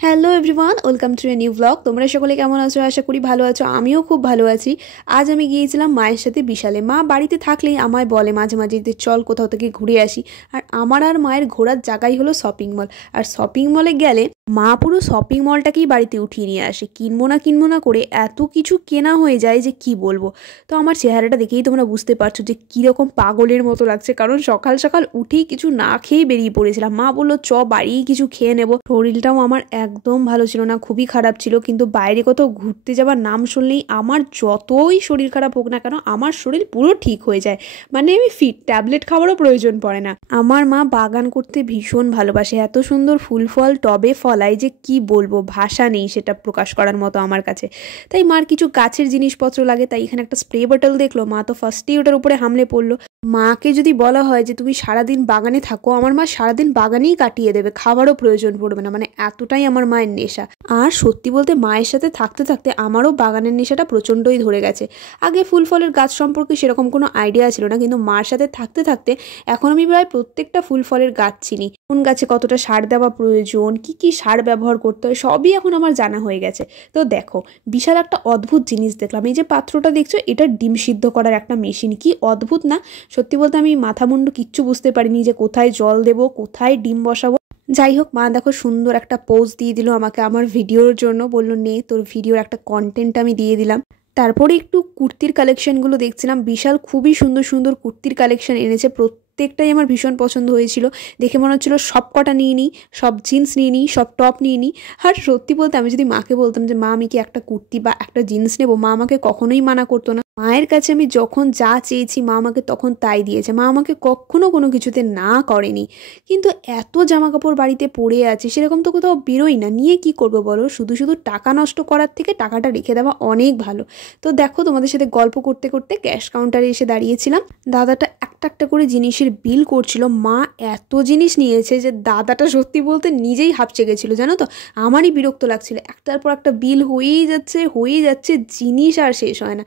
Hello everyone, welcome to a new blog. তোমরা সকলে কেমন আছো? আশা করি ভালো আছো। আমিও খুব ভালো আছি। আজ আমি গিয়েছিলাম মায়ের সাথে বিশালে। মা বাড়িতে থাকলেই আমায় বলে মাঝে মাঝে যে চল কোথাও থেকে ঘুরে আসি। আর আমার আর মায়ের ঘোরার জায়গাই হলো শপিং মল। আর শপিং মলে গেলে মা পুরো শপিং মলটাকেই বাড়িতে উঠিয়ে নিয়ে আসে। কিনবো না করে এত কিছু কেনা হয়ে যায় যে কি বলবো। তো আমার চেহারাটা দেখেই তোমরা বুঝতে পারছো যে কীরকম পাগলের মতো লাগছে, কারণ সকাল সকাল উঠেই কিছু না খেয়েই বেরিয়ে পড়েছিলাম। মা বললো চ বাড়িই কিছু খেয়ে নেবো। শরীরটাও আমার একদম ভালো ছিল না, খুবই খারাপ ছিল। কিন্তু বাইরে কোথাও ঘুরতে যাওয়ার নাম শুনলেই আমার যতই শরীর খারাপ হোক না কেন আমার শরীর পুরো ঠিক হয়ে যায়। মানে আমি ফিট, ট্যাবলেট খাওয়ারও প্রয়োজন পড়ে না। আমার মা বাগান করতে ভীষণ ভালোবাসে। এত সুন্দর ফুল ফল টবে ফলায় যে কি বলবো, ভাষা নেই সেটা প্রকাশ করার মতো আমার কাছে। তাই মার কিছু গাছের জিনিসপত্র লাগে, তাই এখানে একটা স্প্রে বটল দেখলো। মা তো ফার্স্টেই ওটার উপরে হামলে পড়লো। মাকে যদি বলা হয় যে তুমি সারাদিন বাগানে থাকো, আমার মা সারাদিন বাগানেই কাটিয়ে দেবে, খাবারও প্রয়োজন পড়বে না। মানে এতটাই আমার মায়ের নেশা। আর সত্যি বলতে মায়ের সাথে থাকতে থাকতে আমারও বাগানের নেশাটা প্রচণ্ডই ধরে গেছে। আগে ফুল ফলের গাছ সম্পর্কে সেরকম কোনো আইডিয়া ছিল না, কিন্তু মার সাথে থাকতে থাকতে এখন আমি প্রায় প্রত্যেকটা ফুল ফলের গাছ চিনি। কোন গাছে কতটা সার দেওয়া প্রয়োজন, কি কি সার ব্যবহার করতে হয়, সবই এখন আমার জানা হয়ে গেছে। তো দেখো, বিশাল একটা অদ্ভুত জিনিস দেখলাম। এই যে পাত্রটা দেখছো, এটা ডিম সিদ্ধ করার একটা মেশিন। কি অদ্ভুত না? সত্যি বলতে আমি মাথা মুন্ডু কিচ্ছু বুঝতে পারিনি যে কোথায় জল দেবো, কোথায় ডিম বসাবো। যাই হোক, মা দেখো সুন্দর একটা পোজ দিয়ে দিল আমাকে আমার ভিডিওর জন্য। বললো নে তোর ভিডিওর একটা কন্টেন্ট আমি দিয়ে দিলাম। তারপরে একটু কুর্তির কালেকশনগুলো দেখছিলাম। বিশাল খুবই সুন্দর সুন্দর কুর্তির কালেকশন এনেছে, প্রত্যেকটাই আমার ভীষণ পছন্দ হয়েছিল। দেখে মনে হচ্ছিলো সব কটা নিয়ে নিই, সব জিন্স নিয়ে নিই, সব টপ নিয়ে নিই। আর সত্যি বলতে আমি যদি মাকে বলতাম যে মা আমি কি একটা কুর্তি বা একটা জিন্স নেবো, মা আমাকে কখনোই মানা করতো না। মায়ের কাছে আমি যখন যা চেয়েছি মা আমাকে তখন তাই দিয়েছে। মা আমাকে কখনো কোনো কিছুতে না করেনি। কিন্তু এত জামা কাপড় বাড়িতে পড়ে আছে, সেরকম তো কোথাও বেরোই না, নিয়ে কি করবো বলো? শুধু শুধু টাকা নষ্ট করার থেকে টাকাটা রেখে দেওয়া অনেক ভালো। তো দেখো, তোমাদের সাথে গল্প করতে করতে ক্যাশ কাউন্টারে এসে দাঁড়িয়েছিলাম। দাদাটা একটা একটা করে জিনিসের বিল করছিল। মা এত জিনিস নিয়েছে যে দাদাটা সত্যি বলতে নিজেই হাঁপচে গেছিলো, জানো তো। আমারই বিরক্ত লাগছিল, একটার পর একটা বিল হয়েই যাচ্ছে, জিনিস আর শেষ হয় না।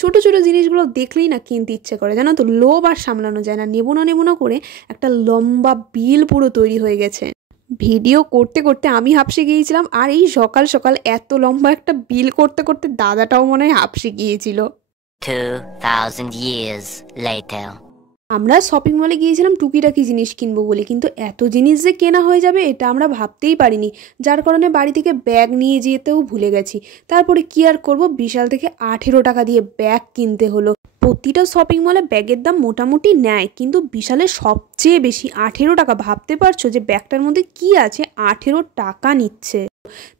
ছোট ছোট জিনিসগুলো দেখলেই না কিনতে ইচ্ছে করে, জানো তো। লোভ আর সামলানো যায় না, নেবো না করে একটা লম্বা বিল পুরো তৈরি হয়ে গেছে। ভিডিও করতে করতে আমি হাঁপসে গিয়েছিলাম, আর এই সকাল সকাল এত লম্বা একটা বিল করতে করতে দাদাটাও মনে হয় হাঁপসে গিয়েছিল। 2000 years later. আমরা শপিং মলে গিয়েছিলাম টুকিটাকি জিনিস কিনবো বলে, কিন্তু এত জিনিস যে কেনা হয়ে যাবে এটা আমরা ভাবতেই পারিনি। যার কারণে বাড়ি থেকে ব্যাগ নিয়ে যেতেও ভুলে গেছি। তারপরে কি আর করব, বিশাল থেকে 18 টাকা দিয়ে ব্যাগ কিনতে হলো। প্রতিটা শপিং মলে ব্যাগের দাম মোটামুটি নেয়, কিন্তু বিশালে সবচেয়ে বেশি 18 টাকা। ভাবতে পারছো যে ব্যাগটার মধ্যে কি আছে, 18 টাকা নিচ্ছে।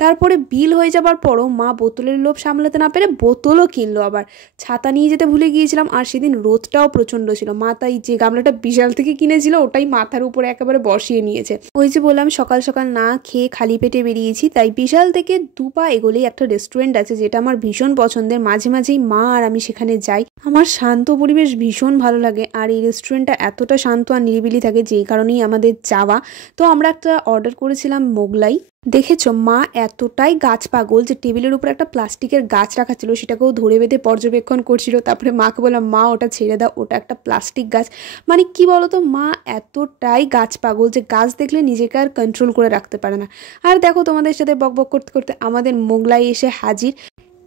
তারপরে বিল হয়ে যাবার পরও মা বোতলের লোভ সামলাতে না পেরে বোতলও কিনলো। আবার ছাতা নিয়ে যেতে ভুলে গিয়েছিলাম, আর সেদিন রোদটাও প্রচণ্ড ছিল। মা তাই যে গামলাটা বিশাল থেকে কিনেছিল ওটাই মাথার উপরে একেবারে বসিয়ে নিয়েছে। ওই যে বললাম সকাল সকাল না খেয়ে খালি পেটে বেরিয়েছি, তাই বিশাল থেকে 2 পা এগোলেই একটা রেস্টুরেন্ট আছে যেটা আমার ভীষণ পছন্দের। মাঝে মাঝেই মা আর আমি সেখানে যাই। আমার শান্ত পরিবেশ ভীষণ ভালো লাগে, আর এই রেস্টুরেন্টটা এতটা শান্ত আর নিরিবিলি থাকে যেই কারণেই আমাদের যাওয়া। তো আমরা একটা অর্ডার করেছিলাম মোগলাই। দেখেছো, মা এতটাই গাছ পাগল যে টেবিলের উপর একটা প্লাস্টিকের গাছ রাখা ছিল, সেটাকেও ধরে বেঁধে পর্যবেক্ষণ করছিল। তারপরে মাকে বললাম মা ওটা ছেড়ে দাও, ওটা একটা প্লাস্টিক গাছ। মানে কি বলতো, মা এতটাই গাছ পাগল যে গাছ দেখলে নিজেকে আর কন্ট্রোল করে রাখতে পারে না। আর দেখো, তোমাদের সাথে বকবক করতে করতে আমাদের মোগলাই এসে হাজির।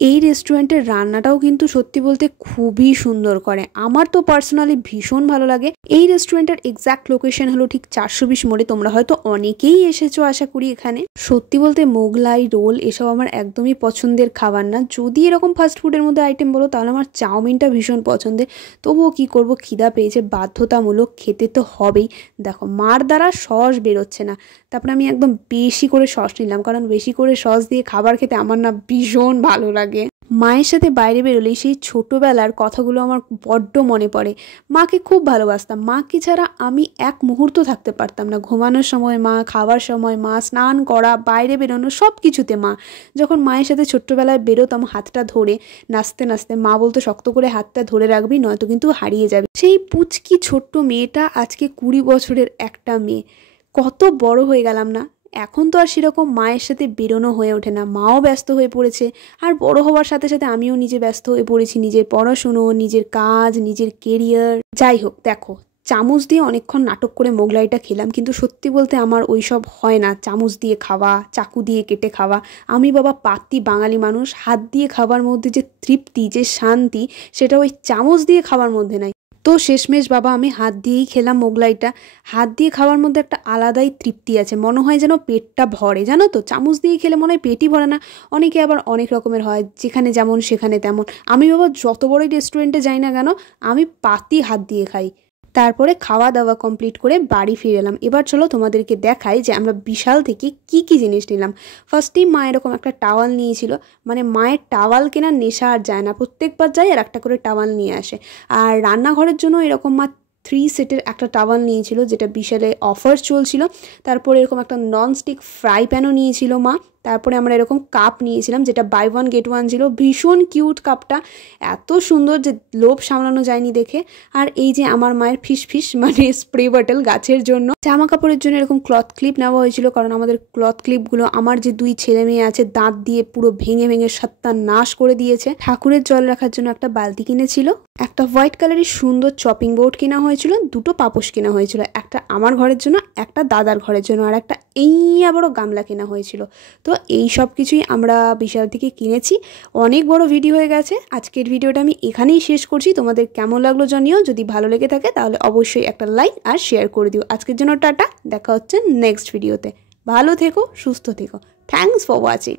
এই রেস্টুরেন্টের রান্নাটাও কিন্তু সত্যি বলতে খুবই সুন্দর করে। আমার তো পার্সোনালি ভীষণ ভালো লাগে। এই রেস্টুরেন্টের এক্স্যাক্ট লোকেশন হলো ঠিক 420 মোড়ে। তোমরা হয়তো অনেকেই এসেছো আশা করি এখানে। সত্যি বলতে মোগলাই, রোল এসব আমার একদমই পছন্দের খাবার না। যদি এরকম ফাস্টফুডের মধ্যে আইটেম বলো তাহলে আমার চাউমিনটা ভীষণ পছন্দের। তবুও কি করব, খিদা পেয়েছে, বাধ্যতামূলক খেতে তো হবেই। দেখো, মার দ্বারা সস বেরোচ্ছে না, তারপরে আমি একদম বেশি করে সস নিলাম, কারণ বেশি করে সস দিয়ে খাবার খেতে আমার না ভীষণ ভালো লাগে। মায়ের সাথে বাইরে বেরোলেই সেই ছোটবেলার কথাগুলো আমার বড্ড মনে পড়ে। মাকে খুব ভালোবাসতাম। মাকে ছাড়া আমি এক মুহূর্ত থাকতে পারতাম না। ঘুমানোর সময় মা, খাওয়ার সময় মা, স্নান করা, বাইরে বেরোনো, সব কিছুতে মা। যখন মায়ের সাথে ছোট্টবেলায় বেরোতাম হাতটা ধরে নাচতে নাচতে, মা বলতো শক্ত করে হাতটা ধরে রাখবি, নয়তো কিন্তু হারিয়ে যাবে। সেই পুচকি ছোট্ট মেয়েটা আজকে 20 বছরের একটা মেয়ে। কত বড় হয়ে গেলাম না। এখন তো আর সেরকম মায়ের সাথে বেরোনো হয়ে ওঠে না। মাও ব্যস্ত হয়ে পড়েছে, আর বড় হওয়ার সাথে সাথে আমিও নিজে ব্যস্ত হয়ে পড়েছি। নিজের পড়াশুনো, নিজের কাজ, নিজের কেরিয়ার। যাই হোক, দেখো চামচ দিয়ে অনেকক্ষণ নাটক করে মোগলাইটা খেলাম, কিন্তু সত্যি বলতে আমার ওই সব হয় না, চামচ দিয়ে খাওয়া, চাকু দিয়ে কেটে খাওয়া। আমি বাবা পাতি বাঙালি মানুষ, হাত দিয়ে খাবার মধ্যে যে তৃপ্তি, যে শান্তি, সেটা ওই চামচ দিয়ে খাবার মধ্যে নাই। তো শেষমেশ বাবা আমি হাত দিয়েই খেলাম মোগলাইটা। হাত দিয়ে খাওয়ার মধ্যে একটা আলাদাই তৃপ্তি আছে, মনে হয় যেন পেটটা ভরে, জানো তো। চামচ দিয়ে খেলে মনে হয় পেটই ভরে না। অনেকে আবার অনেক রকমের হয়, যেখানে যেমন সেখানে তেমন। আমি বাবা যত বড়ই রেস্টুরেন্টে যাই না কেন, আমি পাতি হাত দিয়ে খাই। তারপরে খাওয়া দাওয়া কমপ্লিট করে বাড়ি ফিরে এলাম। এবার চলো তোমাদেরকে দেখাই যে আমরা বিশাল থেকে কি কি জিনিস নিলাম। ফার্স্টেই মা এরকম একটা টাওয়াল নিয়েছিল, মানে মায়ের টাওয়াল কেনার নেশা আর যায় না, প্রত্যেকবার যায় আর একটা করে টাওয়াল নিয়ে আসে। আর রান্নাঘরের জন্য এরকম মা 3 সেটের একটা টাওয়াল নিয়েছিল, যেটা বিশালে অফার চলছিল। তারপরে এরকম একটা ননস্টিক ফ্রাই প্যানও নিয়েছিল মা। তারপরে আমরা এরকম কাপ নিয়েছিলাম, যেটা বাই 1 get 1 ছিল। ভীষণ কিউট কাপটা, এত সুন্দর যে লোভ সামলানো যায়নি দেখে। আর এই যে আমার মায়ের ফিস মানে স্প্রে বটল গাছের জন্য। জামা কাপড়ের জন্য এরকম ক্লথ ক্লিপ নেওয়া হয়েছিল, কারণ আমাদের ক্লথ ক্লিপগুলো আমার যে 2 ছেলে মেয়ে আছে দাঁত দিয়ে পুরো ভেঙে ভেঙে সত্যানাশ করে দিয়েছে। ঠাকুরের জল রাখার জন্য একটা বালতি কিনেছিল, একটা হোয়াইট কালারের সুন্দর চপিং বোর্ড কেনা হয়েছিল, 2টো পাপোশ কেনা হয়েছিল, একটা আমার ঘরের জন্য, একটা দাদার ঘরের জন্য, আর একটা এই বড় গামলা কেনা হয়েছিল। তো এই সব কিছুই আমরা বিশাল থেকে কিনেছি। অনেক বড় ভিডিও হয়ে গেছে, আজকের ভিডিওটা আমি এখানেই শেষ করছি। তোমাদের কেমন লাগলো জানিও, যদি ভালো লেগে থাকে তাহলে অবশ্যই একটা লাইক আর শেয়ার করে দিও। আজকের জন্য টাটা, দেখা হচ্ছে নেক্সট ভিডিওতে। ভালো থেকো, সুস্থ থেকো। Thanks for watching.